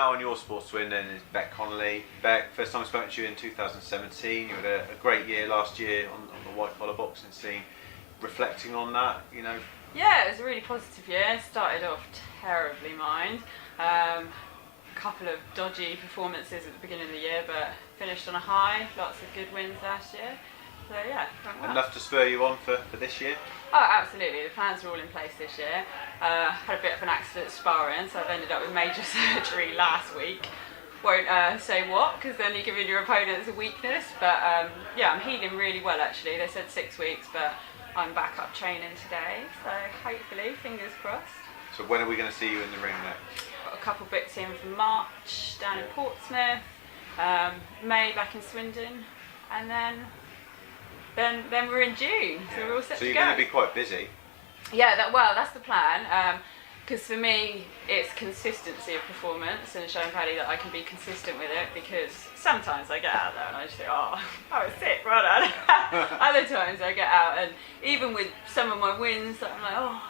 now on your sports twin then is Bec Connolly. Bec, first time I spoke to you in 2017. You had a great year last year on the white collar boxing scene. Reflecting on that, you know. Yeah, it was a really positive year. Started off terribly, mind. A couple of dodgy performances at the beginning of the year, but finished on a high. Lots of good wins last year. So yeah, went well. Enough to spur you on for this year? Oh, absolutely. The plans are all in place this year. Had a bit of an accident sparring, so I've ended up with major surgery last week. Won't say what, because then you're giving your opponents a weakness. But yeah, I'm healing really well actually. They said 6 weeks, but I'm back up training today. So hopefully, fingers crossed. So when are we going to see you in the ring next? Got a couple bits in for March down in Portsmouth, May back in Swindon, and then we're in June, so we're all set to go. So you're going to be quite busy. Yeah, that's the plan. Because for me, it's consistency of performance and showing Paddy that I can be consistent with it. Because sometimes I get out there and I just think, oh, I was sick, well done. Other times I get out and even with some of my wins, I'm like, oh,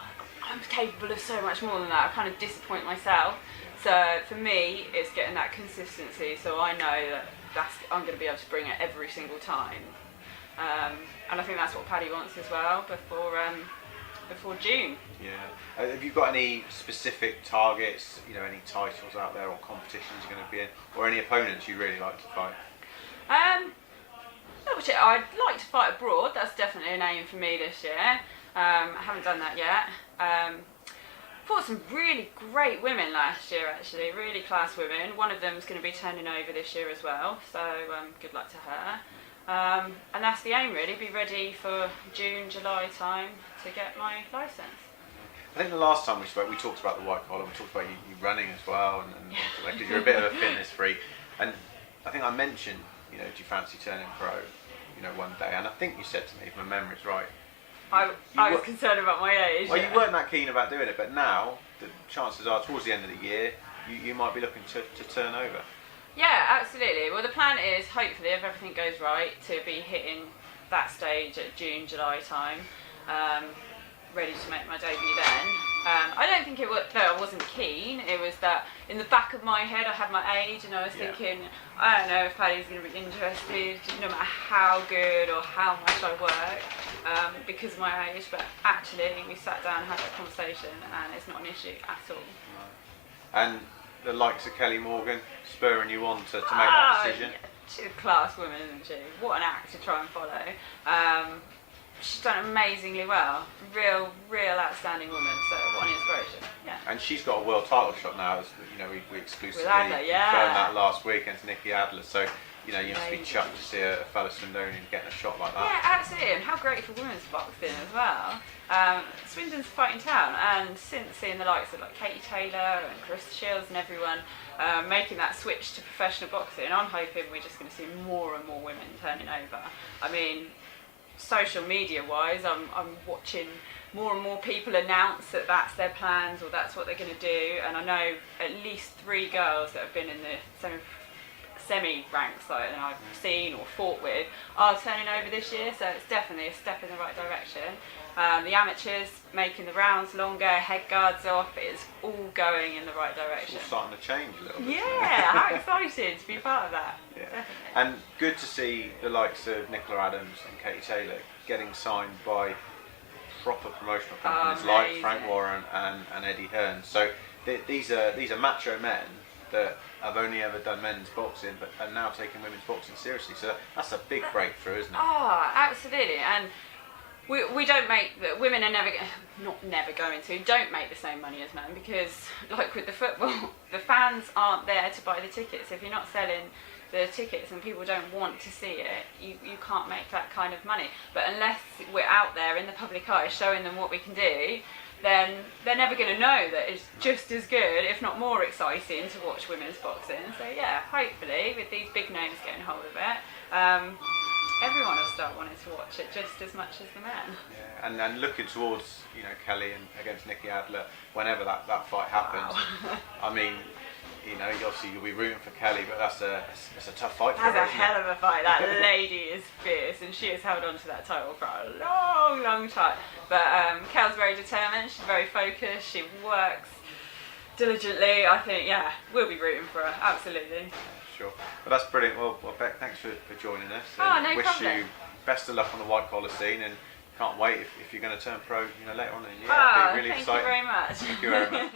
I'm capable of so much more than that. I kind of disappoint myself. So for me, it's getting that consistency. So I know that I'm going to be able to bring it every single time. And I think that's what Paddy wants as well before June. Yeah. Have you got any specific targets? You know, any titles out there or competitions you're going to be in, or any opponents you really like to fight? I'd like to fight abroad. That's definitely an aim for me this year. I haven't done that yet. Fought some really great women last year actually, really class women. One of them's going to be turning over this year as well, so good luck to her. And that's the aim really, be ready for June, July time to get my licence. I think the last time we spoke, we talked about the white collar, we talked about you running as well, and because you're a bit of a fitness freak. And I think I mentioned, you know, do you fancy turning pro, you know, one day? And I think you said to me, if my memory's right, I was concerned about my age. Well, you weren't that keen about doing it, but now the chances are, towards the end of the year, you might be looking to turn over. Yeah, absolutely. Well, the plan is, hopefully, if everything goes right, to be hitting that stage at June, July time, ready to make my debut then. I don't think that I wasn't keen. It was that in the back of my head I had my age and I was thinking, I don't know if Paddy's going to be interested, no matter how good or how much I work, because of my age. But actually, we sat down and had that conversation, and it's not an issue at all. And the likes of Kelly Morgan spurring you on to make that decision? Yeah. She's a class woman, isn't she? What an act to try and follow. She's done amazingly well. Real outstanding woman. So what an inspiration. Yeah. And she's got a world title shot now. As you know, we exclusively Adler, confirmed that last week against Nikki Adler. So you know, you must be chuffed to see a fellow Swindonian getting a shot like that. Yeah, absolutely. And how great for women's boxing as well. Swindon's a fighting town, and since seeing the likes of like Katie Taylor and Chris Shields and everyone making that switch to professional boxing, I'm hoping we're just going to see more and more women turning over. I mean, social media wise, I'm watching more and more people announce that that's their plans or that's what they're going to do, and I know at least 3 girls that have been in the semi ranks that I've seen or fought with are turning over this year, so it's definitely a step in the right direction. The amateurs making the rounds longer, head guards off, it's all going in the right direction. It's all starting to change a little bit. Yeah, how exciting to be part of that. Yeah. Definitely. And good to see the likes of Nicola Adams and Katie Taylor getting signed by proper promotional companies like Frank Warren and Eddie Hearn. So these are macho men that have only ever done men's boxing but are now taking women's boxing seriously. So that's a big breakthrough, isn't it? Oh, absolutely. And we don't make, women are don't make the same money as men, because like with the football, the fans aren't there to buy the tickets. If you're not selling the tickets and people don't want to see it, you can't make that kind of money. But unless we're out there in the public eye showing them what we can do, then they're never going to know that it's just as good, if not more exciting, to watch women's boxing. So yeah, hopefully with these big names getting hold of it, everyone will start wanting to watch it just as much as the men. Yeah, and then looking towards, you know, Kelly and against Nikki Adler, whenever that fight happens. Wow. I mean, you know, obviously you'll be rooting for Kelly, but that's a tough fight for her. That's a hell of a fight. That lady is fierce, and she has held on to that title for a long time. But Kel's very determined. She's very focused. She works diligently, I think, yeah, we'll be rooting for her, absolutely. Sure. But that's brilliant. Well, Bec, thanks for joining us. Oh, And no wish problem. you best of luck on the white collar scene, and can't wait if you're going to turn pro, later on in the year. Ah, It'll be really thank exciting. you very much. Thank you very much.